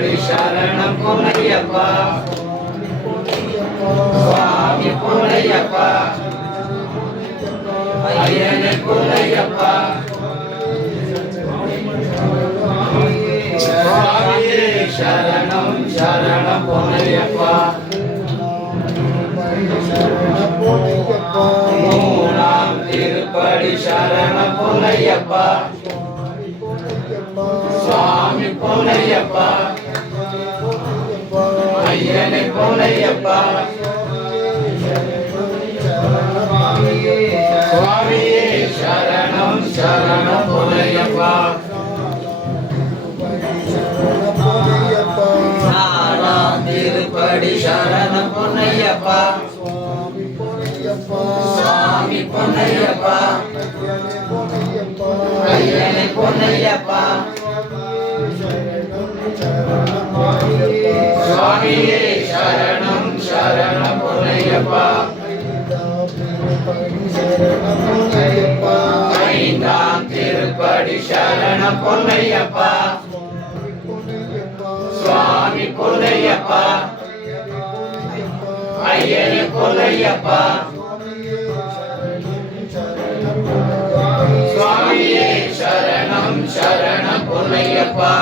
திருப்படி சரணம் பொன்னையப்பா சுவாமி பொன்னையப்பா ஐயனே பொன்னையப்பா சுவாமியே சரணம் சரணம் பொன்னையப்பா மூணாம் திருப்படி சரணம் பொன்னையப்பா சுவாமி பொன்னையப்பா ஐயனே பொன்னையப்பா சுவாமியே சரணம் சரணம் பொன்னையப்பா நாலாம் திருப்படி சரணம் பொன்னையப்பா சுவாமி பொன்னையப்பா ஐயனே பொன்னையப்பா சுவாமியே சரணம் சரணம் பொன்னையப்பா ஐந்தாம் திருப்படி சரணம் பொன்னையப்பா சுவாமி பொன்னையப்பா ஐயனே பொன்னையப்பா சுவாமியே சரணம் சரணம் பொன்னையப்பா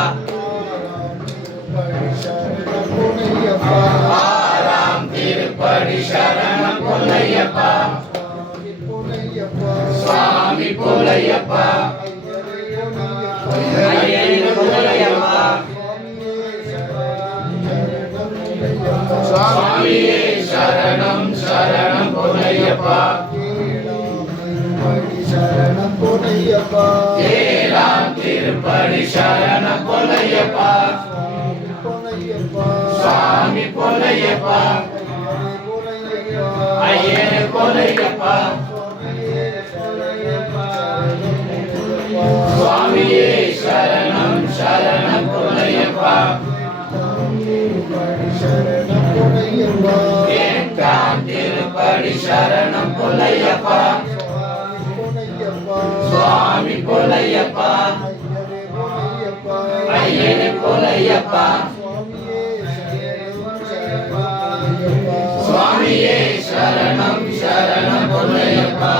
ஆறாம் திருப்படி சரணம் பொன்னையப்பா சுவாமி பொன்னையப்பா ஐயனே பொன்னையப்பா சுவாமியே சரணம் சரணம் பொன்னையப்பா ஏழாம் திருப்படி சரணம் பொன்னையப்பா சுவாமி பொன்னையப்பா ஐயனே பொன்னையப்பா சுவாமியே சரணம் சரணம் பொன்னையப்பா எட்டாம் திருப்படி சரணம் பொன்னையப்பா சுவாமி பொன்னையப்பா ஐயனே பொன்னையப்பா சுவாமியே சரணம் சரணம் பொன்னையப்பா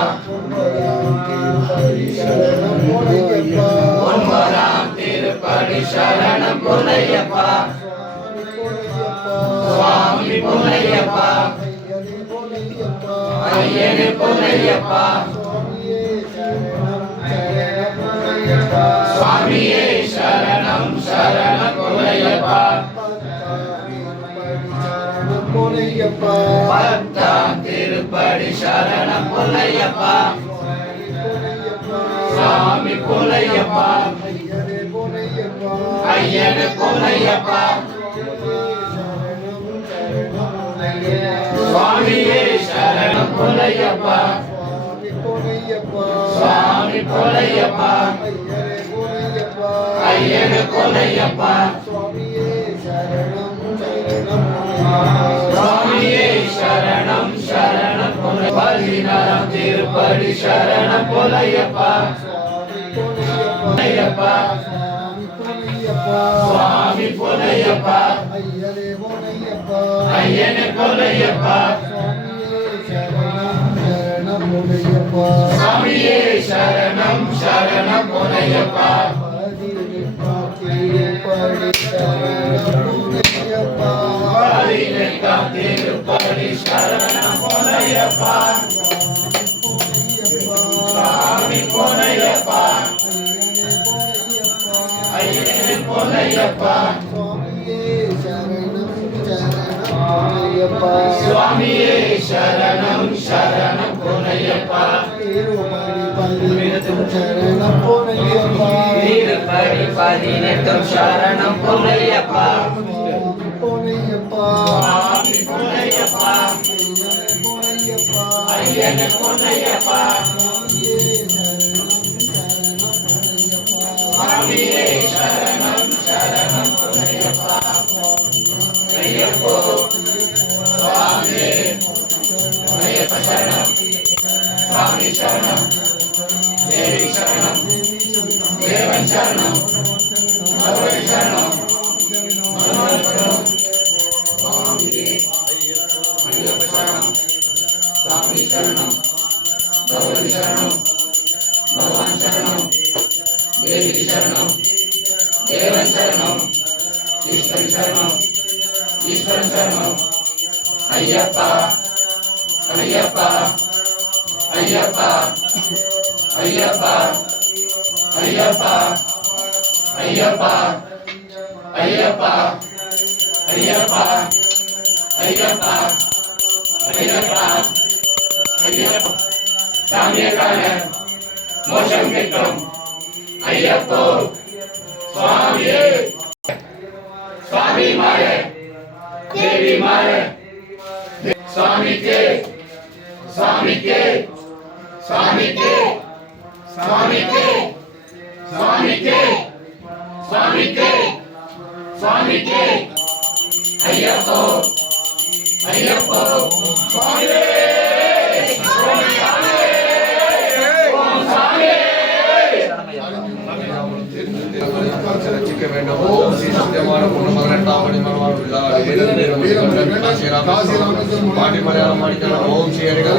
ஒன்பதாம் திருப்படி சரணம் பொன்னையப்பா சுவாமி பொன்னையப்பா ஐயனே பொன்னையப்பா சுவாமியே சரணம் சரணம் பொன்னையப்பா பத்தாம் திருப்படி சரணம் பொன்னையப்பா சுவாமி பொன்னையப்பா ஐயனே பொன்னையப்பா சுவாமியே சரணம் பொன்னையப்பா சுவாமி பொன்னையப்பா ஐயனே பொன்னையப்பா சுவாமியே சரணம் சரணம் பதினாறாம் திருப்படி சரணம் பொன்னையப்பா பொன்னையப்பா சுவாமி பொன்னையப்பா ஐயனே பொன்னையப்பா சுவாமியே சரணம் சரணம் பொன்னையப்பா பதினெட்டாம் திருப்படி சரணம் பொன்னையப்பா சுவாமி பொன்னையப்பா ஐயனே பொன்னையப்பா சுவாமியே சரணம் சரணம் பொன்னையப்பா திருப்படி பதினெட்டும் சரணம் பொன்னையப்பா சுவாமி பொன்னையப்பா ஐயனே பொன்னையப்பா சுவாமியே சரணம் சரணம் பொன்னையப்பா ஐயப்போ சுவாமியே ஐயப்ப சரணம் சுவாமி சரணம் தேவி சரணம் தேவன் சரணம் பகவதி சரணம் சரணம் ஈஸ்வரி சரணம் ஈஸ்வரன் சரணம் ஐயப்பா ஐயப்பா ஐயப்பா ஐயப்பா ஐயப்பா ஐயப்பா ஐயப்பா ஐயப்பா ஐயப்பா ஐயப்பா ஐயப்பா சாமியக்கான மோஷம் கிட்டும் ஐயப்போ சுவாமியே स्वामी मारे देवी मारे स्वामी के स्वामी के स्वामी के स्वामी के स्वामी के स्वामी के स्वामी के अय्यप्पो अय्यप्पो स्वामी ரசிக்க வேண்டும் பாட்டி மலையாளம் படிக்கலாம் ஓம் ஸ்ரீ ஹரிகர